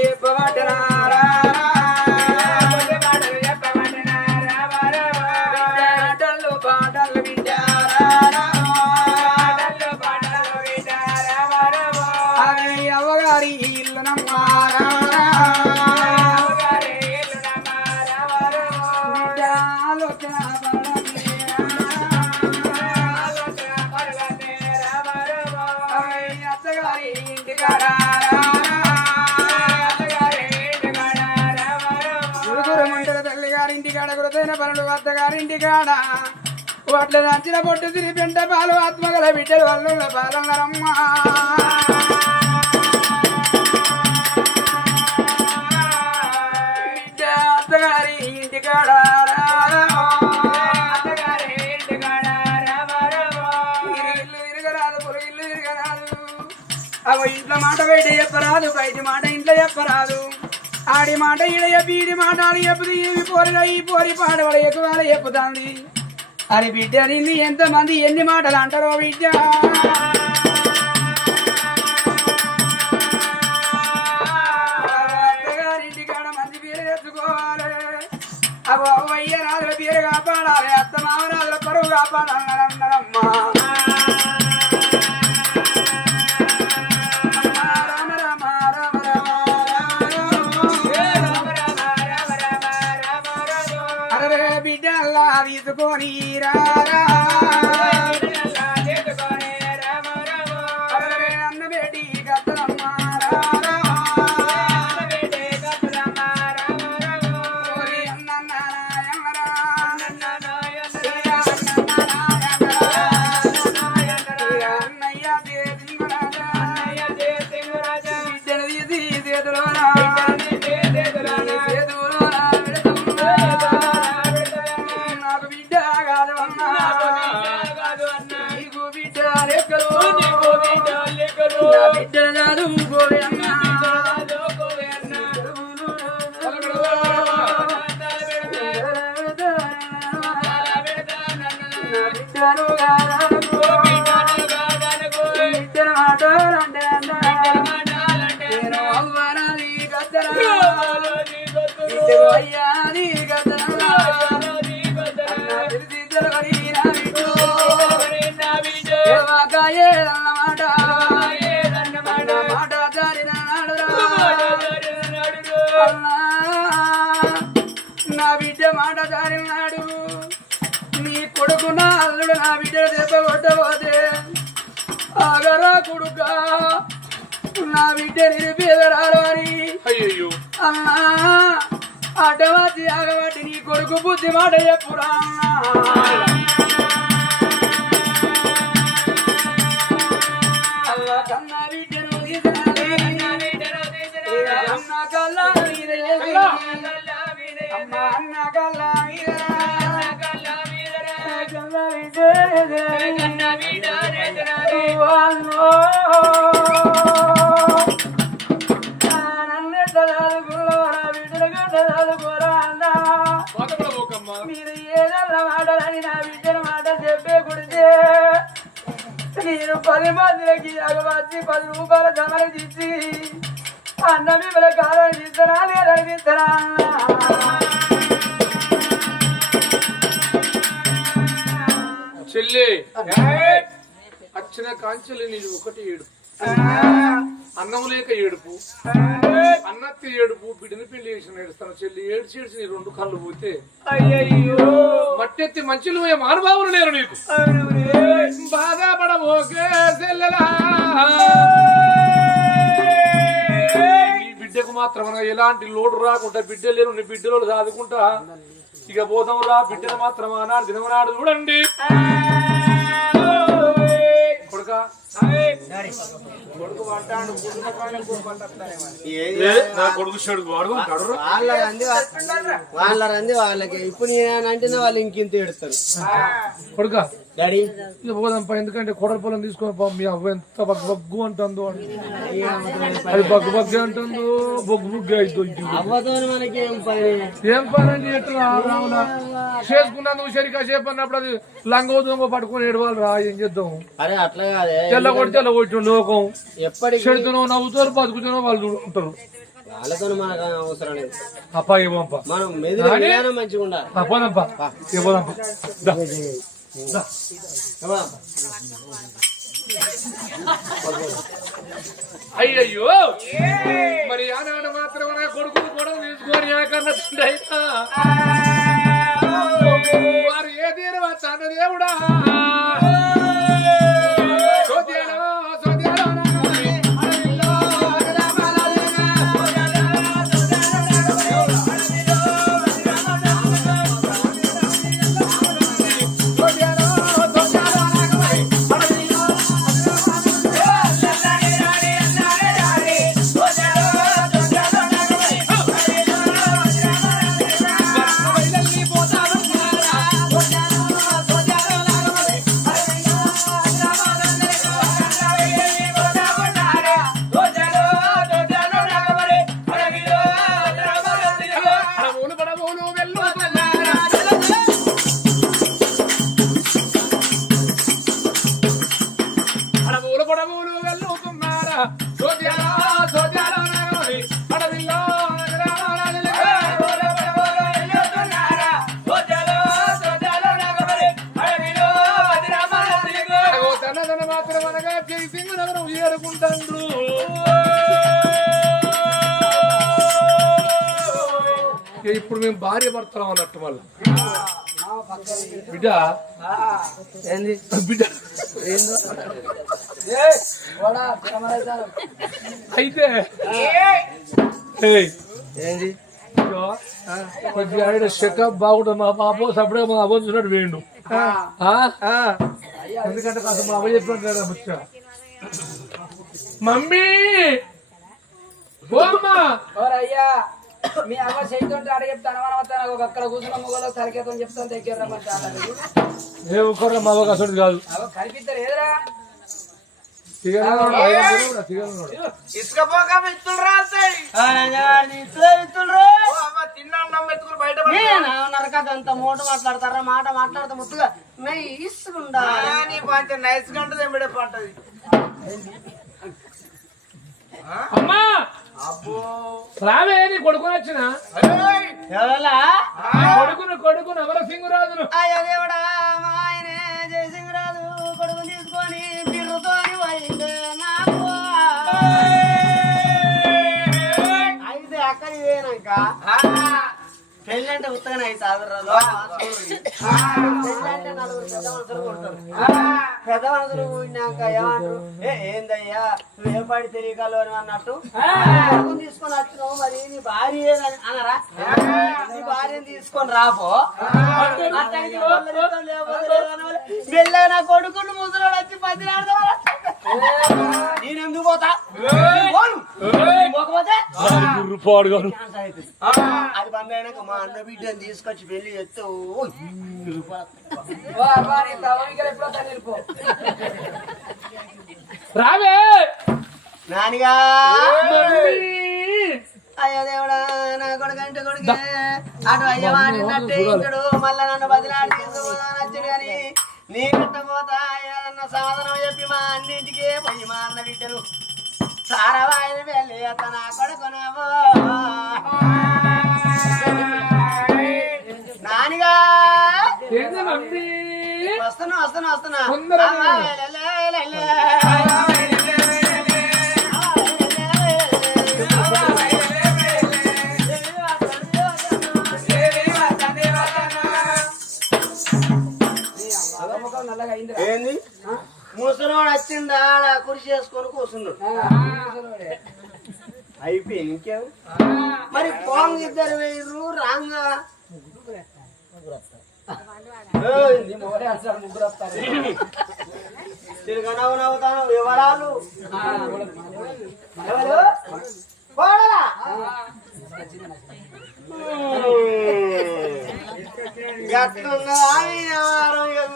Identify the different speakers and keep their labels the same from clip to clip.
Speaker 1: చెప్పబట్టనారా పాటలు పాలు పనులు అత్తగారింటి కాడ వాట్ల నచ్చిన పొట్టు తిరిగి పెంట పాలు ఆత్మగల బిడ్డలు వల్లుల పాలన్నరమ్మ. అత్తగారి ఇంటి కాడ ఇల్లు ఇల్లు అవ ఇంట్లో మాట బయట చెప్పరాదు బయట మాట ఇంట్లో చెప్పరాదు. ఆడి మాట ఈడ బీడి మాట ఆడి చెప్పుది ఇవి పోరిగా ఈ పోరి పాడబడ ఎక్కువ చెప్పుతాంది అని బిడ్డ నింది ఎంతమంది ఎన్ని మాటలు అంటారో బిడ్డ. కాడ మంచి పేరు తెచ్చుకోవాలి. అవ అయ్య రాజుల పేరు కాపాడాలి అత్త మామరాజుల పరువు కాపాడాలి తీసుకొని కొడుక నా బిడ్డ నిరుపేదరాలు అని
Speaker 2: అయ్యయ్యో.
Speaker 1: అన్నా అడ్డవాసి ఆగబట్టి నీ కొడుకు బుద్ధి మాట చెప్పురా. అన్నా మీరు ఏదన్న మాటలని నా బిడ్డల మాట చెప్పే కుడితే నేను పది మందికి అగవచ్చి పది రూపాయల జమలు తీసి అన్న మిమ్మల కాలం తీస్తారా లేదని తీస్తారా
Speaker 2: చెల్లి. వచ్చిన కాంచెలు నీది ఒకటి ఏడుపు. అన్నం లేక ఏడుపు. అన్నత్తి ఏడుపు బిడ్డని పెళ్ళి చేసిన ఏడుస్తాను చెల్లి ఏడ్చి ఏడ్చి నీ రెండు కళ్ళు పోతే మట్టెత్తి మంచులు పోయే మహానుభావులు లేరు నీకు. బాధపడబోకే నీ బిడ్డకు మాత్రం ఎలాంటి లోటు రాకుండా బిడ్డ లేరు నీ బిడ్డలో సాదుకుంటా. ఇక పోదాం రా బిడ్డను మాత్రం ఆనాడు దినమనాడు చూడండి.
Speaker 3: వాళ్ళ రంది వాళ్ళ రంది వాళ్ళకి. ఇప్పుడు నేను అంటేనే వాళ్ళు ఇంకింత ఎడతారు
Speaker 2: కొడుక
Speaker 3: డాడీ
Speaker 2: ఇక ఎందుకంటే కొడల పొలం తీసుకొని పా మీ అవ్వ ఎంత బగ్గు బగ్గు అంటుందో. అని. అది బగ్గు బగ్గు అంటుందో బొగ్గు బొగ్గు అవుతుంది
Speaker 3: అవ్వతో మనకి ఏం పని?
Speaker 2: ఏం పని ఎట్లా రావునా? చేసుకున్నందుకు సరిగా సేపు అన్నప్పుడు అది లంగో దొంగ పట్టుకొని ఏడవాలి రా ఏం చేద్దాం?
Speaker 3: అరే అట్లా కాదే.
Speaker 2: తెల్ల కొట్టి తెల్ల కొట్టిన లోకం.
Speaker 3: ఎప్పటికి
Speaker 2: చెడుతునో నవ్వుతారు బతుకుతునో వాళ్ళు ఉంటారు.
Speaker 3: వాళ్ళతో మనకు అవసరం లేదు.
Speaker 2: అప్పా
Speaker 3: మనం విధానం మంచిగా ఉండాలి.
Speaker 2: పోదాంపా.
Speaker 3: ఏమా?
Speaker 2: అయ్యయ్యో! మరి ఆనాడు మాత్రం నా కొడుకుని కూడా తీసుకొని ఏకన్నా తండ్రి అయినా. వారు ఏ తండ్రి దేవుడా? ఇప్పుడు మేము భార్య భర్తలం అన్నట్టు మళ్ళీ బిడ్డ.
Speaker 3: ఏంది?
Speaker 2: బిడ్డ.
Speaker 3: ఏందో?
Speaker 2: అయితే. ఏయ్,
Speaker 3: ఏంది?
Speaker 2: ఇదిగో, కొద్దిగా చెకప్ బాగుంటుంది. మా పాప సపడే మా అవ్వ చూసినట్టు వేయండు. ఆ?
Speaker 3: ఆ,
Speaker 2: ఎందుకంటే కాస్త మా అవ్వ చెప్పినట్టు కదా ముచ్చ మమ్మీ!
Speaker 1: మీ అమ్మ చేస్తుంటే అడ చెప్తాను మనం ఒక అక్కడ కూర్చున్న మొగలో తలకేతం చెప్తాను దగ్గర
Speaker 2: ఒక్కరు మా అవ్వకు అసలు కాదు.
Speaker 1: అవ కనిపిస్తారు ఏదిరా.
Speaker 4: ఇసుకపోక మిత్రులు. తిన్నాం మెతుకులు బయట
Speaker 3: నరకదంత మూట మాట్లాడతారా? మాట మాట్లాడతా ముద్దుగా నైస్ ఉండాలి
Speaker 4: నీ నైస్ గంట తెంబడే పంటది.
Speaker 2: అమ్మా! రావే నీ కొడుకుని వచ్చిన? కొడుకును కొడుకును ఎవర సింగురాజును.
Speaker 3: అయ్యో దేవుడా మా ఆయనే జయసింహరాజు కొడుకు తీసుకొని బిర్రుతోని పోయిండు నాకు అయితే అక్కడి పోయినాక పెళ్ళంటే ఉత్తగానే అయితే ఆదుర్రాలు పెళ్ళంటే నలుగురు పెద్ద మనుషులు కొడతారు. పెద్ద మనుషులు కూడినాక ఏమంటారు? ఏ ఏందయ్యా? వేపాడి తెలియకలు అని అన్నట్టు. తీసుకొని వచ్చినావు మరి నీ భార్య అనరా? నీ భార్యని తీసుకొని రాపో మెల్లగా నా కొడుకుని ముసలోడు వచ్చి పది నేను ఎందుకు పోతా? అవుతుంది. అది బంద్ అయినాక మా అన్న బిడ్డని తీసుకొచ్చి
Speaker 1: పెళ్ళి వెళ్ళిపో
Speaker 2: రావే!
Speaker 3: నానిగా. అయ్యో దేవుడా నా కొడుకంటే కొడుకే. అటు అయ్య వాడినట్టే ఇంటుడు మళ్ళా నన్ను బదిలాడి తీసుకుపోతానొచ్చుడు కానీ నీ కట్టపోతా ఏదన్నా సమాధానం చెప్పి మా అన్నింటికి పోయి మా అన్న బిడ్డను సారవాయిని వెళ్ళి అత్త నా
Speaker 1: నల్లగా అయిందిరా
Speaker 3: ఏంది? ముసలోడు వచ్చిండా ఆడ కుర్చీ చేసుకొని కూర్చున్నాడు. అయిపోయింది ఇంకేం? మరి పోంగ్ ఇద్దరు వేయరు రాంగా వివరాలు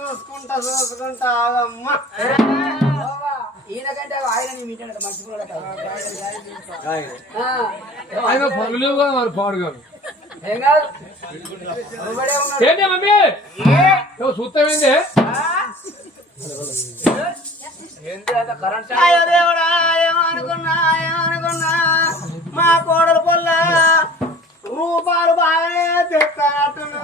Speaker 3: చూసుకుంటా చూసుకుంటా ఆగమ్మ.
Speaker 1: ఈయనకంటే ఆయన మర్చిపోలే
Speaker 2: ఆయన పనులు కదా ఏంటి మమ్మీ?
Speaker 3: చూస్తామేంటి మా కోడల పొల్ల రూపాలు బాగానే తెస్తానట్టున్నా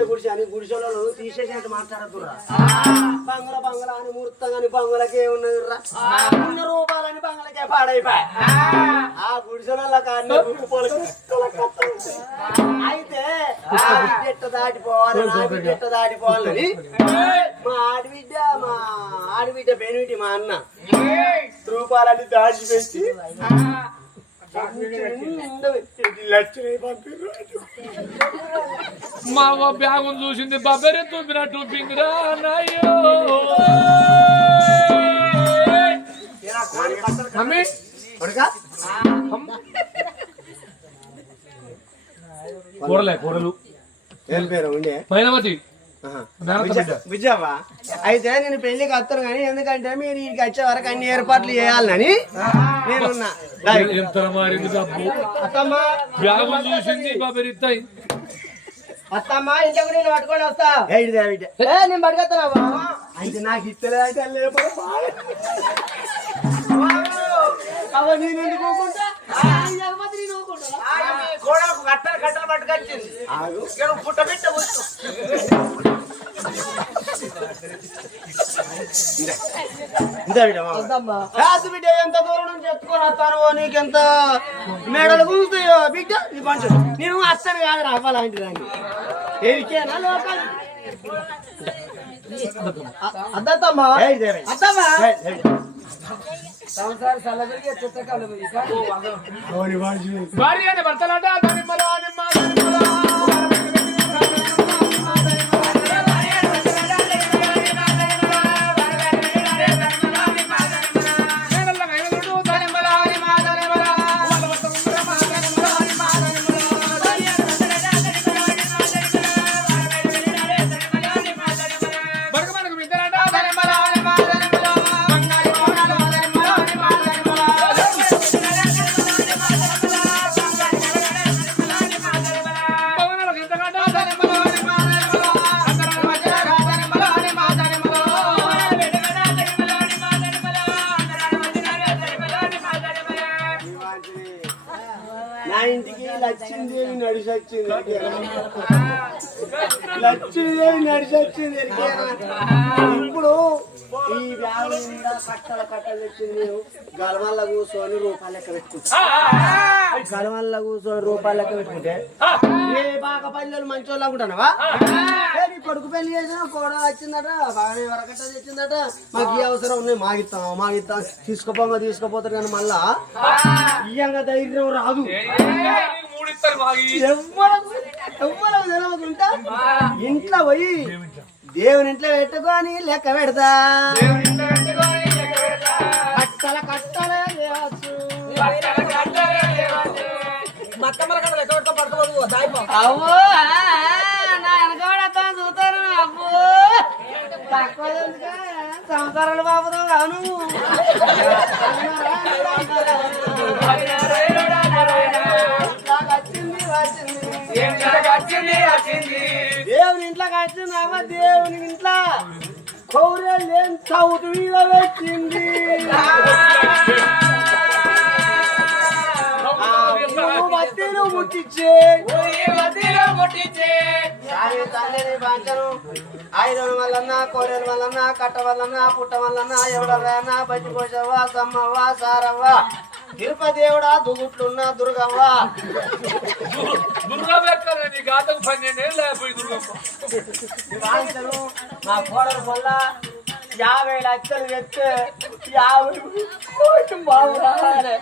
Speaker 3: గుడిసె అని గుడిసెలలో మాట్లాడద్దురా. బంగుల బంగుల అని ముహూర్తం అని బంగులకే ఉన్నది రా ఉన్న రూపాయలని బంగులకే పాడైపోయి. ఆ గుడిసెల కానీ. అయితే ఆ బిడ్డ దాటిపోవాలి నా బిడ్డ దాటిపోవాలని మా ఆడబిడ్డ మా ఆడబిడ్డ బెనివిటి మా అన్న రూపాయలని దాచిపెట్టి లక్షలు పంపిర్రు
Speaker 2: మా బ్యాగు చూసింది బబ్బెరే చూపినట్టు పింగిరా నాయ్యో మమ్మీ. కూరలే కూరలు.
Speaker 3: ఏం పేరు ఉండే? అయితే నేను పెళ్ళికి వస్తాను కానీ ఎందుకంటే మీరు ఇంటికి వచ్చే వరకు అన్ని ఏర్పాట్లు చేయాలని నేనున్నా.
Speaker 2: చూసింది బబ్బెరిత్తాయి
Speaker 3: అత్తమ్మ ఇంటికి నేను పట్టుకొని వస్తా. నేను పట్టుకొస్తాను అయితే నాకు ఇస్తలే
Speaker 4: గోడకు కట్టలు కట్టలు పట్టుకొచ్చింది. పుట్ట పుట్టు.
Speaker 3: బిడ్డ మామ. కాదు బిడ్డ ఎంత దూరం నుంచి ఎత్తుకొని వస్తాను నీకెంత మేడలు కూస్తాయో బిడ్డ? నీ పంచు. నేను వస్తాను కాదు అవ్వాలంటి దాన్ని. ఎరికేనా లోకాలు అద్దమ్మా అద్దమ్మా
Speaker 2: భార్య అని భర్తలాట దానిమ్మల నిమ్మ దానిమ్మల
Speaker 3: నడిచొచ్చింది లక్ష్మీదేవి ఇప్పుడు ఈ వ్యాధి నిండా కట్టలు కట్టలు తెచ్చింది గలవల్ల కూర్చొని రూపాయలు లెక్క పెట్టుకుంటా. గలవల్ల కూర్చొని రూపాయలు లెక్క పెట్టుకుంటే ఏ బాగా పల్లెలు మంచోళ్ళు అనుకుంటానవా ఏ కొడుకు పెళ్ళి చేసిన కూడా వచ్చిందట బాగానే వరకట్ట తెచ్చిందట. మాకు ఈ అవసరం ఉన్నాయి మాగిస్తాం మాగిస్తాం తీసుకుపోగా తీసుకుపోతారు కానీ మళ్ళా ఇయ్యంగా ధైర్యం రాదు.
Speaker 2: మూడిస్తారు
Speaker 3: ఇంట్లో పోయి దేవుని ఇంట్లో పెట్టుకొని లెక్క పెడతా కట్టల కట్టలే లేవచ్చు. అవ్వో నా వెనకబడతా తక్కువ బాబుతో కాను వచ్చింది దేవుని ఇంట్లో వచ్చింది అమ్మ దేవుని ఇంట్లో కౌరేళ్ళు ఏం చౌటు మీద నువ్వు మధ్యలో ముట్టించే. బాంచను. ఐరన్ వల్లన్నా కోరేల వల్లన్నా కట్ట వల్లన్నా పుట్ట బజ్జి పోసవ్వా సమ్మవ్వా సారవ్వా. తిరుపదేవుడా దుగుట్లున్నా దుర్గవ్వా
Speaker 2: దుర్గా లెక్కలే నీ గాతకు పన్నెండేళ్ళు లేకపోయి దుర్గమ్మ
Speaker 3: బాంచను మా కోడలు వల్ల యాభై లక్షలు తెస్తే యాభై కోట్లు బాబు రావాలి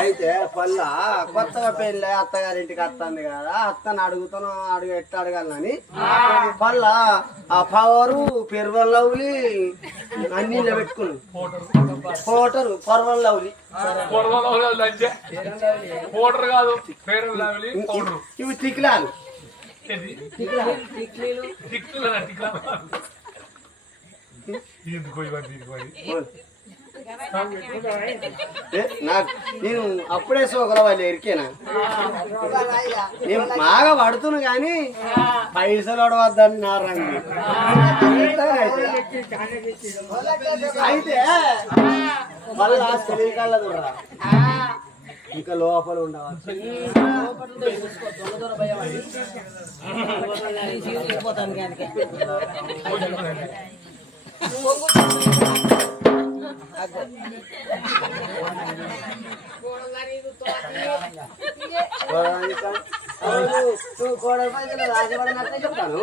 Speaker 3: అయితే పల్ల కొత్తగా పెళ్ళి అత్తగారింటికి వస్తుంది కదా అత్తని అడుగుతాను అడుగు ఎట్లా అడగాలని. పల్ల ఆ పవరు పెరువల్ లవ్లీ అన్ని పెట్టుకుని పోటరు పర్వల్ లవ్లీ.
Speaker 2: పొడవలో లంచే పౌడర్ కాదు పేరు లావలి పౌడర్.
Speaker 3: ఇవి తిక్లాలు నాకు నేను అప్పుడే సోకల వాళ్ళు ఎరికేనా? నేను బాగా పడుతున్నా కానీ పైసలు పడవద్దని నా రంగు. అయితే మళ్ళీ ఇంకా లోపల ఉండవచ్చు. నువ్వు కోడల పైసలు రాజపడినట్టే చెప్తాను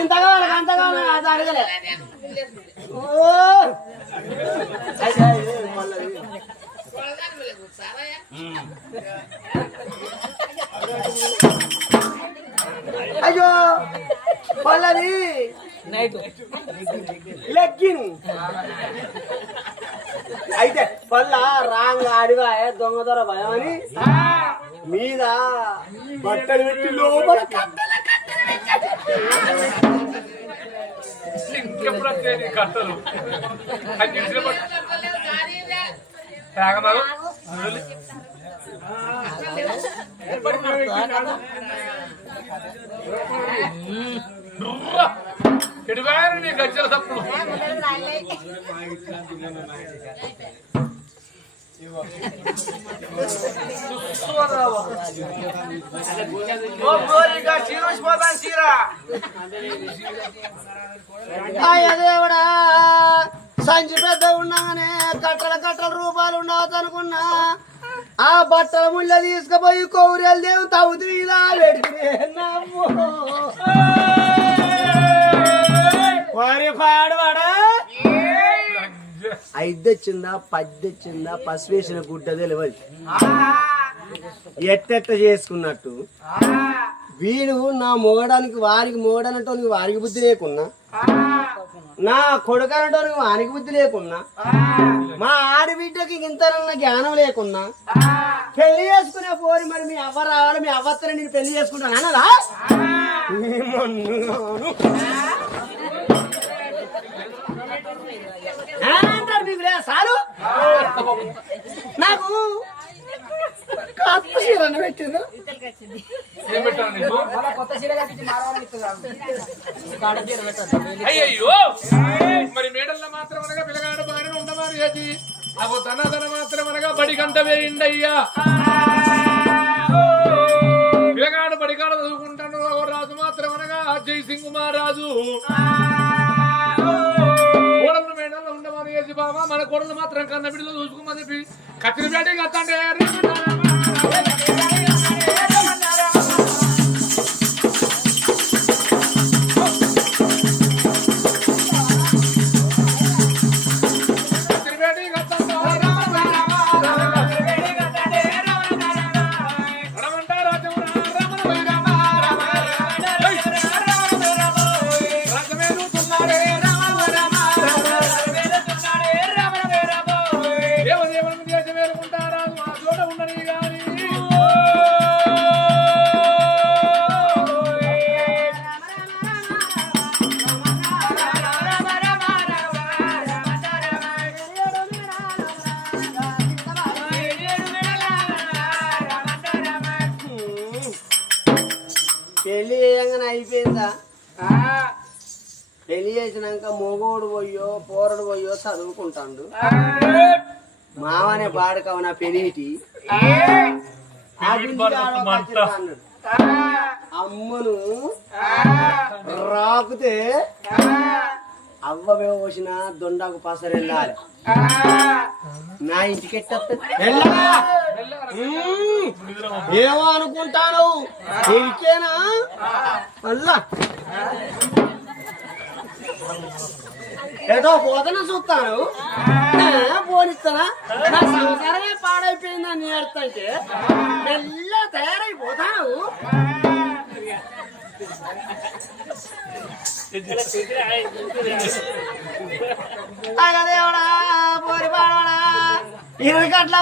Speaker 3: ఇంత అడగలే అయ్యో లెగ్గిన్. అయితే పళ్ళ రాంగ్ ఆడివా దొంగ దొర భయం అని? మీద బట్టలు పెట్టి లోపల కట్టలు
Speaker 2: ఇంకెప్పుడు వస్తాయి కట్టలు? అది తెలిసిన నీ గజ్జల తప్పుడు?
Speaker 3: దేవుడా. సంచి పెద్ద ఉండగానే కట్టల కట్టల రూపాయలు ఉండవద్దు అనుకున్నా ఆ బట్టల ముళ్ళ తీసుకుపోయి కౌరియలు దేవు తవ్వుతూ ఇలా పెడితే వారి పాడవాడా ఐదు వచ్చిందా పది వచ్చిందా పసుపు వేసిన గుడ్డ తెలియదు ఎట్టెట్ట చేసుకున్నట్టు? వీడు నా మొగడానికి వారికి మొగడనటోనికి వారికి బుద్ధి లేకున్నా? నా కొడుకనటోనికి వానికి బుద్ధి లేకున్నా? మా ఆడబిడ్డకి ఇంతనన్న జ్ఞానం లేకున్నా? పెళ్ళి చేసుకునే పోరి మరి మీ అవ్వ రావాలి మీ అవ్వత్తని నేను పెళ్ళి చేసుకుంటాను అన్నదా? అంటారు మీకు లేదా సారు? నాకు కప్పు చీరను పెట్టిండు
Speaker 1: కొత్త చీర కట్టించి మారవాలని ఇస్తున్నారు
Speaker 2: మరి మేడల్లో మాత్రం అనగా పిల్లగాడు బాగానే ఉండమారు చేసి అగో తన తన మాత్రం అనగా బడి గంట వేయండి అయ్యా. పిల్లగాడు బడికాడ చదువుకుంటాను రాజు మాత్రం అనగా అజయ్ సింగ్ మహారాజు ఉండమని చేసి బాబా మన కోడలు మాత్రం కన్న బిడ్డలు చూసుకోమని చెప్పి కత్తిరి బేట కత్తండి
Speaker 3: చదువుకుంటాడు. మావనే బాడకవ నా పెనిటి. అమ్మను రాకుతే అవ్వ పోసిన దొండకు పసరు వెళ్ళాలి. నా ఇంటికి ఏమో అనుకుంటాను. ఎరికేనా అల్లా. ఏదో బోధన చూస్తాను పోనిస్తానా నా సంసారమే పాడైపోయిందని నేర్తంటే మెల్ల తయారైపోతాను అగదేవడా పోరి పాడవడా. ఇరవై గట్ల